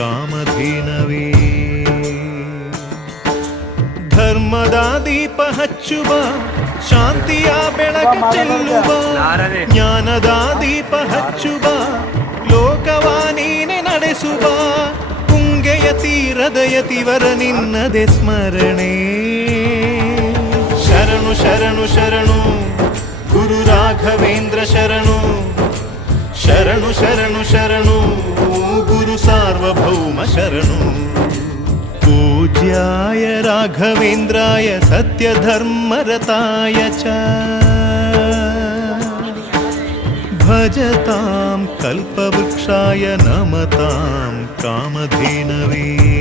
ಕಾಮಧೇನವೇ. ಧರ್ಮದ ದೀಪ ಹಚ್ಚುವ, ಶಾಂತಿಯ ಬೆಳಕ ಚೆಲ್ಲುವ, ಜ್ಞಾನದ ದೀಪ ಹಚ್ಚುವ, ಲೋಕವ ನೀನೆ ನಡೆಸುವ. ತುಂಗೆಯ ತೀರದ ಯತಿವರ ನಿನ್ನದೆ ಸ್ಮರಣೆ. ಶರಣು ಶರಣು ಶರಣು ಗುರು ರಾಘವೇಂದ್ರ ಶರಣು. ಶರಣು ಶರಣು ಶರಣು ಗುರು ಸಾರ್ವಭೌಮ ಶರಣು. पूज्याय राघवेन्द्राय सत्यधर्मरताय च भजतां कल्पवृक्षाय नमतां कामधेनवे.